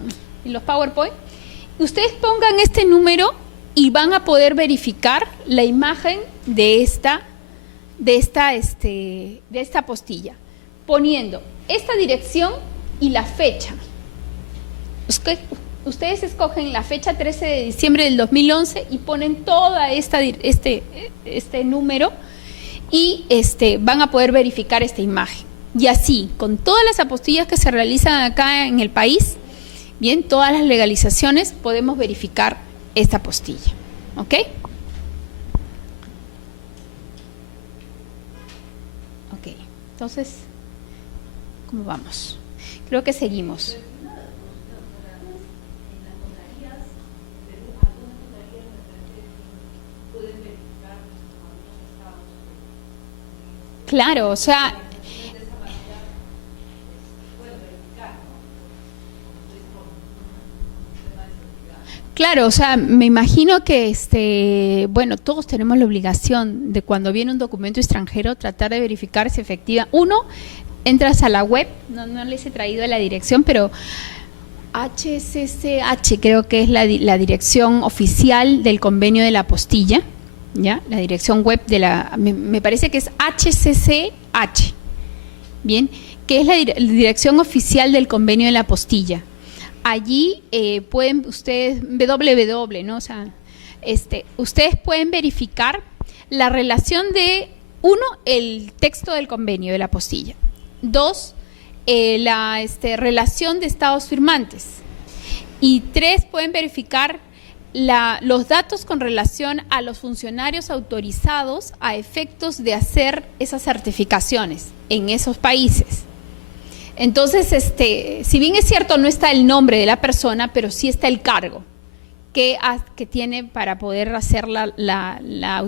los PowerPoint. Ustedes pongan este número y van a poder verificar la imagen de esta apostilla, poniendo esta dirección y la fecha. Ustedes escogen la fecha 13 de diciembre del 2011 y ponen toda este número y van a poder verificar esta imagen. Y así, con todas las apostillas que se realizan acá en el país, bien, todas las legalizaciones, podemos verificar esta apostilla. ¿Ok? Ok, entonces, ¿cómo vamos? Creo que seguimos. Claro, o sea, claro, o sea, me imagino que todos tenemos la obligación de cuando viene un documento extranjero tratar de verificar si efectiva. Uno, entras a la web, no les he traído la dirección, pero HCCH creo que es la dirección oficial del convenio de la apostilla. ¿Ya? La dirección web me parece que es HCCH, bien, que es la dirección oficial del convenio de la apostilla. Allí pueden ustedes, www, ¿no? O sea, ustedes pueden verificar la relación de, uno, el texto del convenio de la apostilla, dos, la relación de estados firmantes, y tres, pueden verificar los datos con relación a los funcionarios autorizados a efectos de hacer esas certificaciones en esos países. Entonces, si bien es cierto, no está el nombre de la persona, pero sí está el cargo que tiene para poder hacer la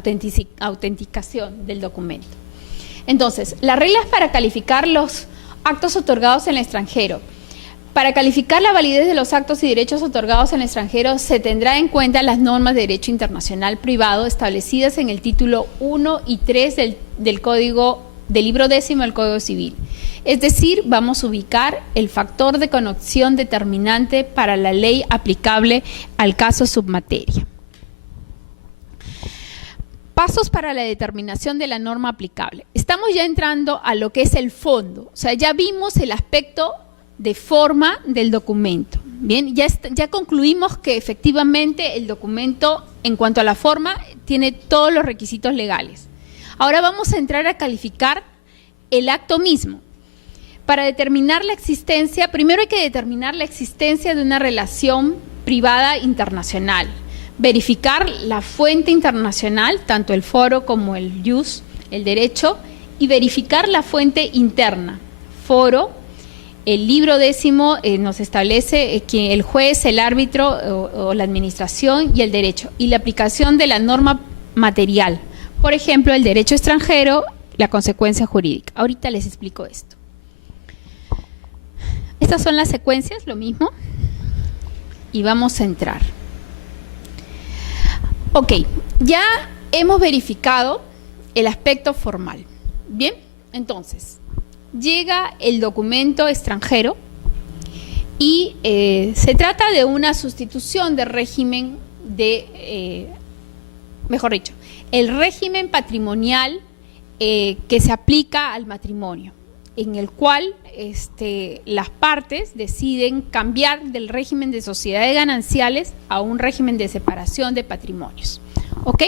autenticación del documento. Entonces, las reglas para calificar los actos otorgados en el extranjero. Para calificar la validez de los actos y derechos otorgados en el extranjero se tendrá en cuenta las normas de derecho internacional privado establecidas en el título 1 y 3 del libro 10 del Código Civil. Es decir, vamos a ubicar el factor de conexión determinante para la ley aplicable al caso submateria. Pasos para la determinación de la norma aplicable. Estamos ya entrando a lo que es el fondo, o sea, ya vimos el aspecto de forma del documento. Bien, ya concluimos que efectivamente el documento, en cuanto a la forma, tiene todos los requisitos legales. Ahora vamos a entrar a calificar el acto mismo. Para determinar la existencia, primero hay que determinar la existencia de una relación privada internacional, verificar la fuente internacional, tanto el foro como el jus, el derecho, y verificar la fuente interna, foro. El libro 10 nos establece que el juez, el árbitro o la administración y el derecho, y la aplicación de la norma material. Por ejemplo, el derecho extranjero, la consecuencia jurídica. Ahorita les explico esto. Estas son las secuencias, lo mismo. Y vamos a entrar. Ok, ya hemos verificado el aspecto formal. Bien, entonces, llega el documento extranjero y se trata de una sustitución del régimen mejor dicho, el régimen patrimonial que se aplica al matrimonio, en el cual las partes deciden cambiar del régimen de sociedades gananciales a un régimen de separación de patrimonios. ¿Ok?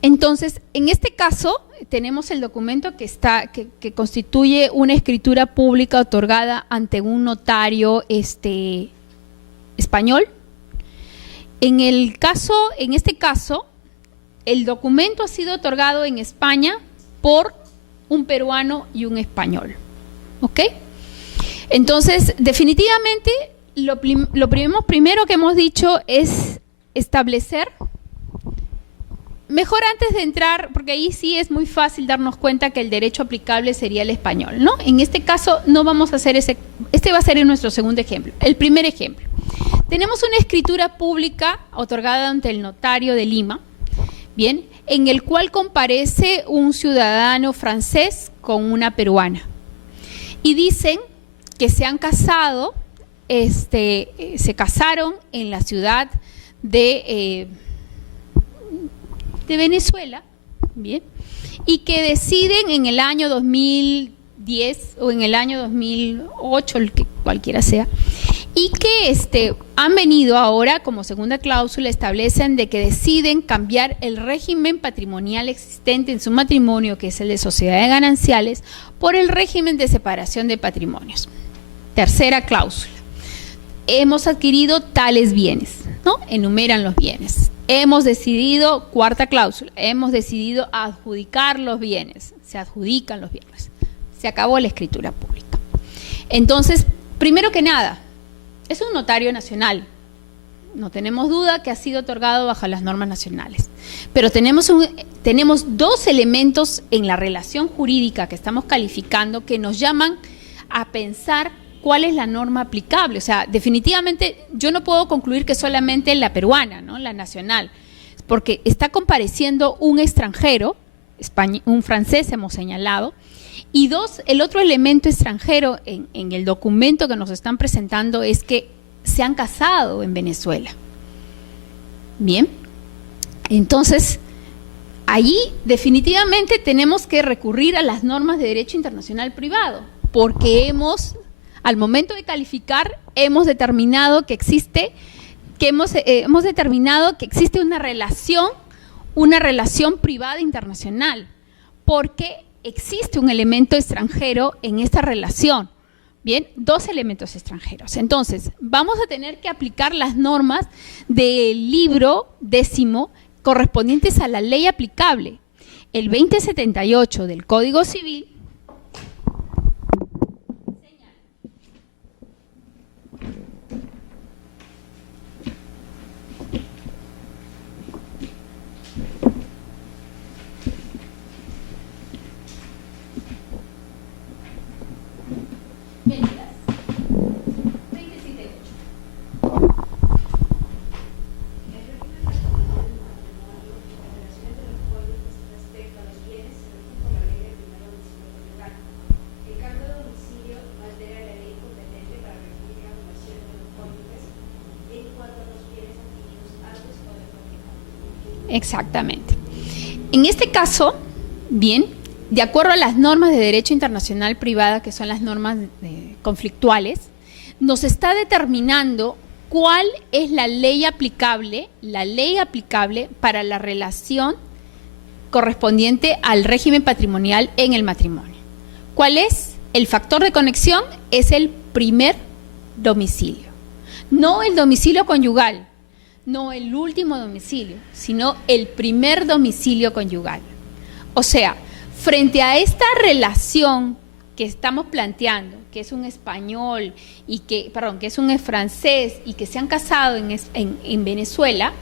Entonces, en este caso, tenemos el documento que constituye una escritura pública otorgada ante un notario español. En este caso, el documento ha sido otorgado en España por un peruano y un español. ¿Ok? Entonces, definitivamente, lo primero que hemos dicho es establecer. Mejor antes de entrar, porque ahí sí es muy fácil darnos cuenta que el derecho aplicable sería el español, ¿no? En este caso no vamos a hacer este va a ser nuestro segundo ejemplo. El primer ejemplo. Tenemos una escritura pública otorgada ante el notario de Lima, bien, en el cual comparece un ciudadano francés con una peruana. Y dicen que se han casado, se casaron en la ciudad de Venezuela, bien, y que deciden en el año 2010 o en el año 2008, el que cualquiera sea, y que han venido ahora, como segunda cláusula, establecen de que deciden cambiar el régimen patrimonial existente en su matrimonio, que es el de sociedades gananciales, por el régimen de separación de patrimonios. Tercera cláusula. Hemos adquirido tales bienes, ¿no? Enumeran los bienes. Hemos decidido, cuarta cláusula, hemos decidido adjudicar los bienes. Se adjudican los bienes. Se acabó la escritura pública. Entonces, primero que nada, es un notario nacional. No tenemos duda que ha sido otorgado bajo las normas nacionales. Pero tenemos dos elementos en la relación jurídica que estamos calificando que nos llaman a pensar cuál es la norma aplicable. O sea, definitivamente yo no puedo concluir que solamente la peruana, ¿no? La nacional, porque está compareciendo un extranjero, un francés hemos señalado, y dos, el otro elemento extranjero en el documento que nos están presentando es que se han casado en Venezuela. Bien, entonces allí definitivamente tenemos que recurrir a las normas de derecho internacional privado, porque al momento de calificar, hemos determinado que existe una relación privada internacional, porque existe un elemento extranjero en esta relación. Bien, dos elementos extranjeros. Entonces, vamos a tener que aplicar las normas del libro 10 correspondientes a la ley aplicable. El 2078 del Código Civil Exactamente. En este caso, bien, de acuerdo a las normas de derecho internacional privada, que son las normas conflictuales, nos está determinando cuál es la ley aplicable para la relación correspondiente al régimen patrimonial en el matrimonio. ¿Cuál es? El factor de conexión es el primer domicilio, no el domicilio conyugal, no el último domicilio, sino el primer domicilio conyugal. O sea, frente a esta relación que estamos planteando, que es un español y que es un francés y que se han casado en Venezuela,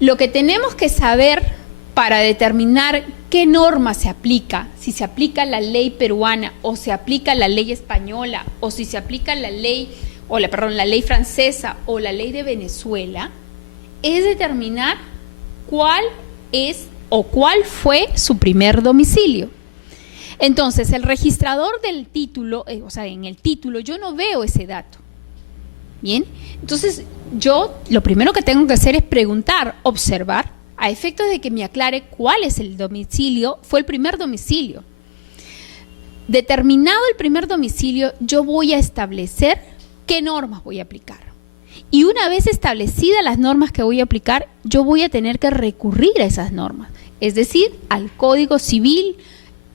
lo que tenemos que saber para determinar qué norma se aplica, si se aplica la ley peruana o se aplica la ley española o si se aplica la ley francesa o la ley de Venezuela, es determinar cuál es o cuál fue su primer domicilio. Entonces, el registrador del título, en el título yo no veo ese dato. Bien, entonces yo lo primero que tengo que hacer es preguntar, observar, a efectos de que me aclare cuál es el domicilio, fue el primer domicilio. Determinado el primer domicilio, yo voy a establecer qué normas voy a aplicar. Y una vez establecidas las normas que voy a aplicar, yo voy a tener que recurrir a esas normas, es decir, al Código Civil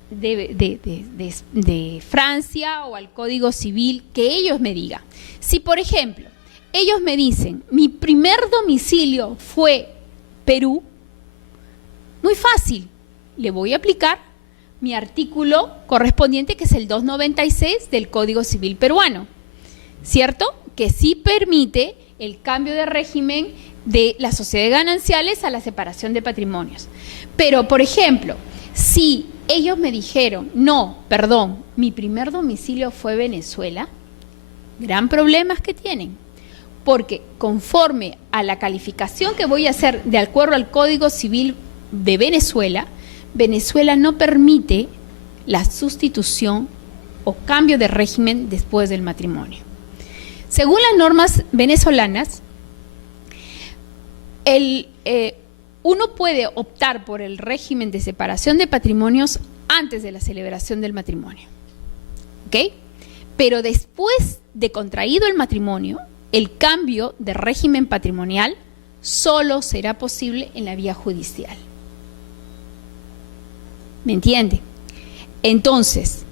de Francia o al Código Civil que ellos me digan. Si, por ejemplo, ellos me dicen, mi primer domicilio fue Perú, muy fácil, le voy a aplicar mi artículo correspondiente, que es el 296 del Código Civil peruano, ¿cierto? Que sí permite el cambio de régimen de las sociedades gananciales a la separación de patrimonios. Pero, por ejemplo, si ellos me dijeron, no, perdón, mi primer domicilio fue Venezuela, gran problema es que tienen, porque conforme a la calificación que voy a hacer de acuerdo al Código Civil de Venezuela, Venezuela no permite la sustitución o cambio de régimen después del matrimonio. Según las normas venezolanas, uno puede optar por el régimen de separación de patrimonios antes de la celebración del matrimonio, ¿ok? Pero después de contraído el matrimonio, el cambio de régimen patrimonial solo será posible en la vía judicial. ¿Me entiende? Entonces,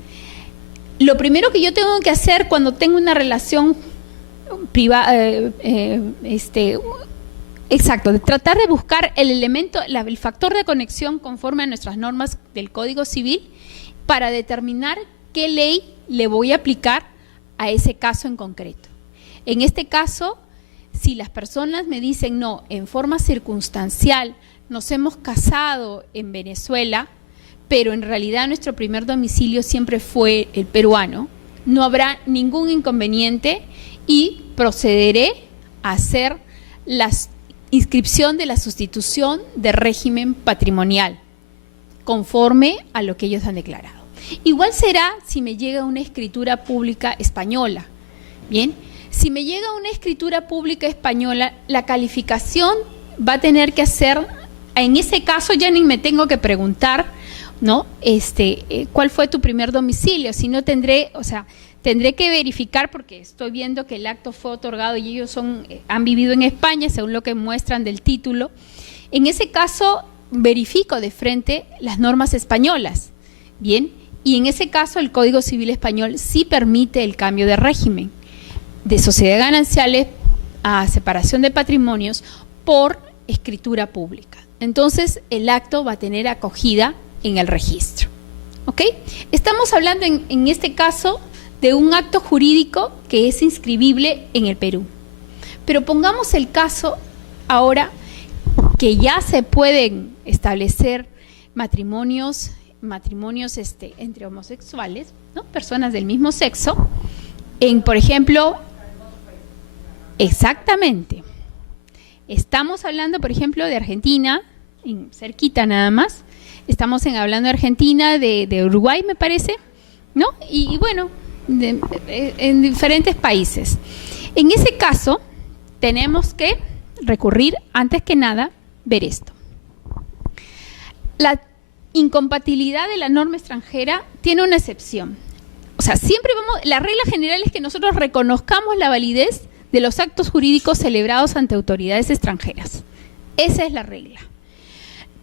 lo primero que yo tengo que hacer cuando tengo una relación privada, de tratar de buscar el elemento, el factor de conexión conforme a nuestras normas del Código Civil para determinar qué ley le voy a aplicar a ese caso en concreto. En este caso, si las personas me dicen, no, en forma circunstancial, nos hemos casado en Venezuela, pero en realidad nuestro primer domicilio siempre fue el peruano, no habrá ningún inconveniente y procederé a hacer la inscripción de la sustitución de régimen patrimonial, conforme a lo que ellos han declarado. Igual será si me llega una escritura pública española. Bien, si me llega una escritura pública española, la calificación va a tener que hacer, en ese caso ya ni me tengo que preguntar, ¿no? ¿Cuál fue tu primer domicilio? Si no tendré que verificar, porque estoy viendo que el acto fue otorgado y ellos han vivido en España, según lo que muestran del título. En ese caso, verifico de frente las normas españolas, ¿bien? Y en ese caso, el Código Civil español sí permite el cambio de régimen de sociedades gananciales a separación de patrimonios por escritura pública. Entonces, el acto va a tener acogida en el registro, ¿ok? Estamos hablando en este caso de un acto jurídico que es inscribible en el Perú. Pero pongamos el caso ahora que ya se pueden establecer matrimonios entre homosexuales, ¿no? Personas del mismo sexo, por ejemplo, exactamente. Estamos hablando, por ejemplo, de Argentina, cerquita nada más. Estamos hablando de Argentina, de Uruguay, me parece, ¿no? Y bueno, en diferentes países. En ese caso, tenemos que recurrir, antes que nada, ver esto. la incompatibilidad de la norma extranjera tiene una excepción. O sea, la regla general es que nosotros reconozcamos la validez de los actos jurídicos celebrados ante autoridades extranjeras. Esa es la regla.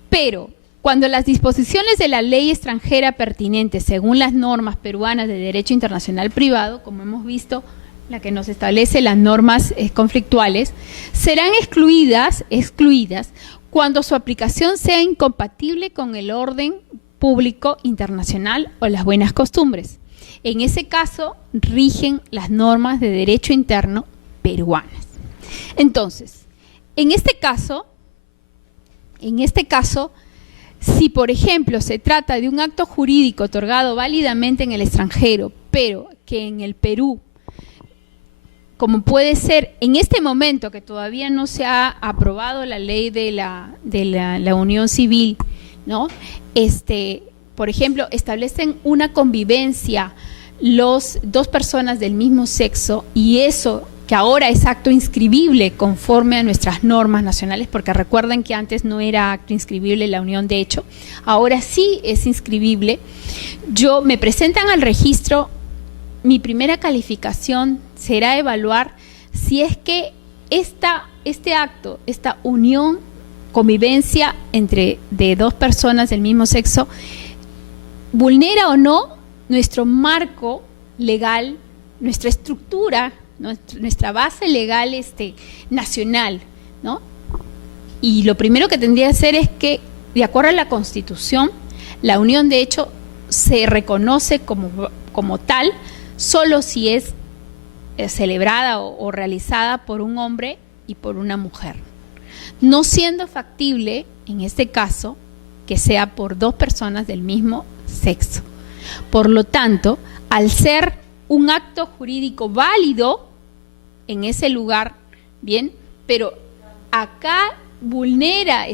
Pero cuando las disposiciones de la ley extranjera pertinentes, según las normas peruanas de derecho internacional privado, como hemos visto, la que nos establece las normas conflictuales, serán excluidas cuando su aplicación sea incompatible con el orden público internacional o las buenas costumbres. En ese caso, rigen las normas de derecho interno peruanas. Entonces, en este caso, si por ejemplo se trata de un acto jurídico otorgado válidamente en el extranjero, pero que en el Perú, como puede ser en este momento que todavía no se ha aprobado la ley de la unión civil, ¿no? Por ejemplo, establecen una convivencia dos personas del mismo sexo, y eso que ahora es acto inscribible conforme a nuestras normas nacionales, porque recuerden que antes no era acto inscribible la unión de hecho, ahora sí es inscribible. Me presentan al registro, mi primera calificación será evaluar si es que este acto, esta unión, convivencia de dos personas del mismo sexo, vulnera o no nuestro marco legal, nuestra estructura, nuestra base legal nacional, ¿no? Y lo primero que tendría que hacer es que, de acuerdo a la Constitución, la unión de hecho se reconoce como tal solo si es celebrada o realizada por un hombre y por una mujer, no siendo factible, en este caso, que sea por dos personas del mismo sexo. Por lo tanto, al ser un acto jurídico válido en ese lugar, bien, pero acá vulnera,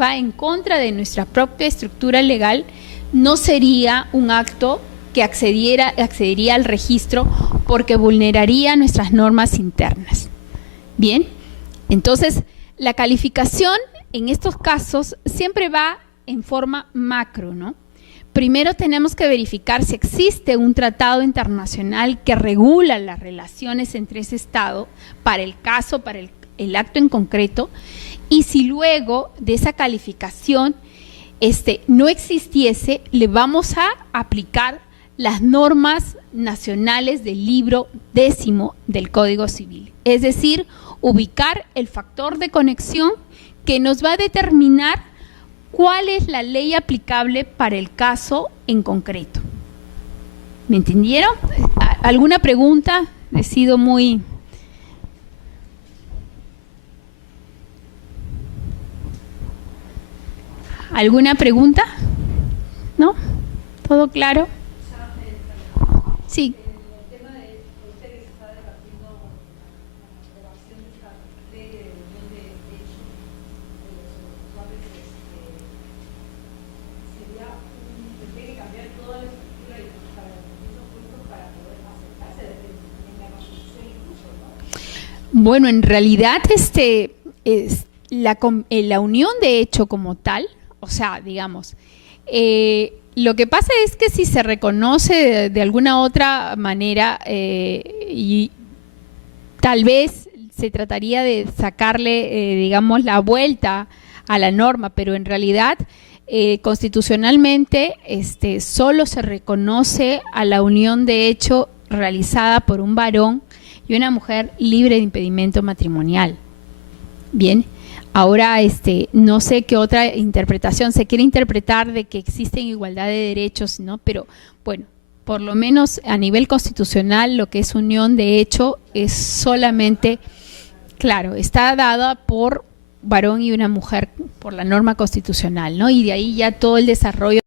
va en contra de nuestra propia estructura legal, no sería un acto que accedería al registro porque vulneraría nuestras normas internas. Bien, entonces la calificación en estos casos siempre va en forma macro, ¿no? Primero tenemos que verificar si existe un tratado internacional que regula las relaciones entre ese Estado para el caso, para el acto en concreto, y si luego de esa calificación no existiese, le vamos a aplicar las normas nacionales del libro 10 del Código Civil. Es decir, ubicar el factor de conexión que nos va a determinar cuál es la ley aplicable para el caso en concreto. ¿Me entendieron? ¿Alguna pregunta? He sido muy... ¿Alguna pregunta? ¿No? ¿Todo claro? Sí. El tema de ustedes está debatiendo la aprobación de esta ley de unión de hecho de los homosexuales, tendría que cambiar toda la estructura y para los mismos puntos para poder aceptarse en la Constitución incluso, ¿no? Bueno, en realidad la unión de hecho como tal, o sea, digamos, lo que pasa es que si se reconoce de alguna otra manera y tal vez se trataría de sacarle, digamos, la vuelta a la norma, pero en realidad constitucionalmente solo se reconoce a la unión de hecho realizada por un varón y una mujer libre de impedimento matrimonial. Bien. Ahora, no sé qué otra interpretación se quiere interpretar de que existen igualdad de derechos, ¿no? Pero, bueno, por lo menos a nivel constitucional, lo que es unión de hecho es solamente, claro, está dada por varón y una mujer, por la norma constitucional, ¿no? Y de ahí ya todo el desarrollo